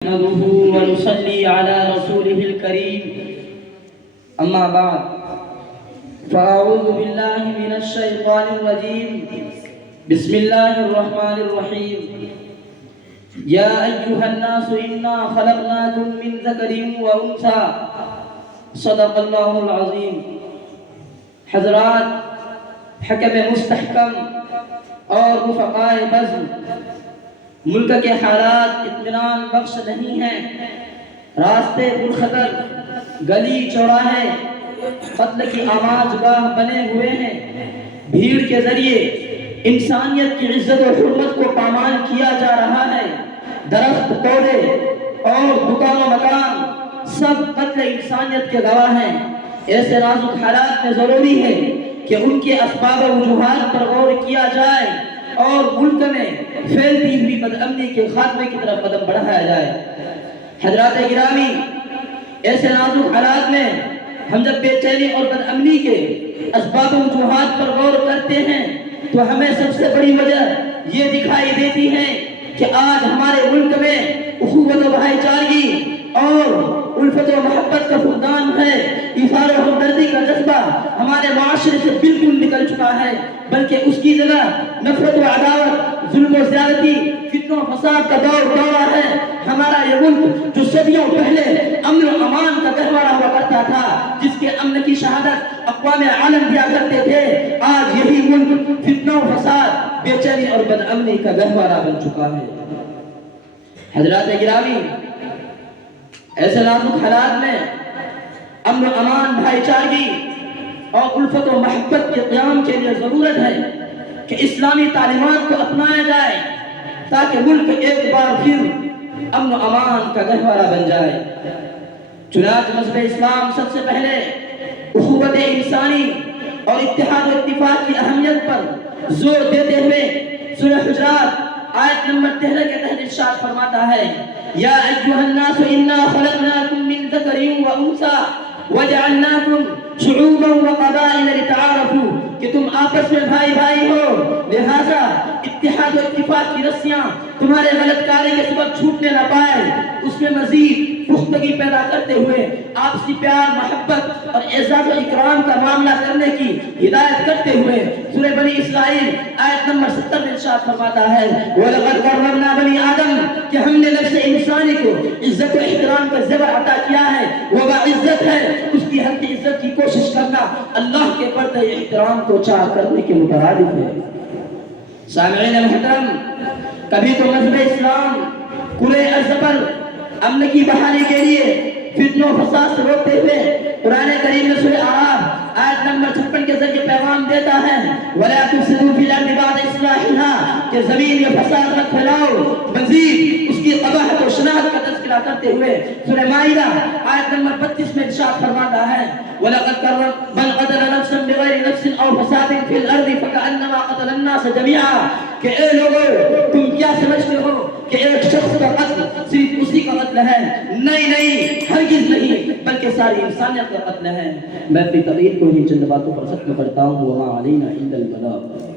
نحمده ونصلي على رسوله الكريم أما بعد فأعوذ بالله من الشيطان الرجيم بسم الله الرحمن الرحيم يا أيها الناس إنا خلقناكم من ذكر وأنثى صدق الله العظيم. حضرات، حکم مستحکم اور رفقائے بزم، ملک کے حالات اطمینان بخش نہیں ہیں. راستے پرخطر، گلی چوراہے قتل کی آماج گاہ بنے ہوئے ہیں. بھیڑ کے ذریعے انسانیت کی عزت و حرمت کو پامال کیا جا رہا ہے. درخت، پودے اور دکان و مکان سب قتل انسانیت کے گواہ ہیں. ایسے نازک حالات میں ضروری ہے کہ ان کے اسباب و وجوہات پر غور کیا جائے اور ملک میں پھیلتی ہوئی بدامنی کے خاتمے کی طرف قدم بڑھایا جائے. حضرات گرامی، ایسے نازک حالات میں ہم جب بے چینی اور بدامنی کے اسباب و وجوہات پر غور کرتے ہیں تو ہمیں سب سے بڑی وجہ یہ دکھائی دیتی ہے کہ آج ہمارے ملک میں اخوت و بھائی چارگی اور الفت و محبت کا فقدان ہے. ایثار و ہمدردی کا جذبہ ہمارے معاشرے سے بالکل نکل چکا ہے، بلکہ اس کی جگہ نفرت و عداوت، ظلم و زیادتی، فتنہ و فساد کا دورہ ہے. ہمارا یہ ملک جو صدیوں پہلے امن و امان کا گہوارہ ہوا کرتا تھا، جس کے امن کی شہادت اقوام عالم دیا کرتے تھے، آج یہی ملک فتنہ و فساد، بے چینی اور بدامنی کا گہوارہ بن چکا ہے. حضرات گرامی، ایسے نازک حالات میں امن و امان، بھائی چارگی اور الفت و محبت کے قیام کے لیے ضرورت ہے کہ اسلامی تعلیمات کو اپنایا جائے تاکہ ملک ایک بار پھر امن و امان کا گہوارہ بن جائے. چنانچہ مذہب اسلام سب سے پہلے اخوت انسانی اور اتحاد و اتفاق کی اہمیت پر زور دیتے ہوئے سورہ حجرات آیت نمبر 13 کے تحت ارشاد فرماتا ہے: یا ایھا الناس انا خلقناکم من ذکر وانثی وجعلناکم شعوبا وقبائل لتعارفوا، کہ تم آپس میں بھائی بھائی ہو، لہذا اتحاد و اتفاق کی رسیاں تمہارے غلط کاری کے سبب چھوٹنے نہ پائے. اس میں مزید پختگی پیدا کرتے ہوئے آپسی پیار، محبت اور اعزاز و اکرام کا معاملہ کرنے کی ہدایت کرتے ہوئے سورہ بنی اسرائیل آیت نمبر 70 میں ارشاد فرماتا ہے: وَلَقَدْ كَرَّمْنَا بَنِي آدَمَ، کہ ہم نے نفس انسانی کو عزت و احترام کا زیور عطا کیا ہے. وہ باعزت ہے، اس کی حق عزت کی کوشش کرنا اللہ کے پردہ احترام کو چاہ کرنے کے مترادف ہے. سامعین محترم، کبھی تو مذہب اسلام کرۂ ارض پر امن کی بحالی کے لیے فتنہ و فساد سے روکتے ہوئے قرآن کریم میں سورہ اعراف آیت نمبر 56 کے ذریعے پیغام دیتا ہے: وَلَا تُفْسِدُوا فِي الْأَرْضِ بَعْدَ إِصْلَاحِهَا، کہ زمین میں فساد مت پھیلاؤ. مزید اس کی قباحت و شناعت کا تذکرہ کرتے ہوئے سورہ مائدہ آیت نمبر 32 میں ارشاد فرماتا ہے: وَلَقَدْ كَرَّمْنَا مَنْ قَتَلَ نَفْسًا بِغَيْرِ نَفْسٍ أَوْ فَسَادٍ فِي الْأَرْضِ فَكَأَنَّمَا قَتَلَ النَّاسَ جَمِيعًا، کہ اے لوگو، تم کیا سمجھتے ہو کہ ایک شخص کا قتل صرف اسی کا قتل ہے؟ نہیں، ہرگز نہیں، بلکہ ساری انسانیت کا قتل ہے. میں اپنی تقریر کو ہی چند باتوں پر ختم کرتا ہوں. وَمَا عَلَيْنَا إِلَّا الْبَلَاغُ.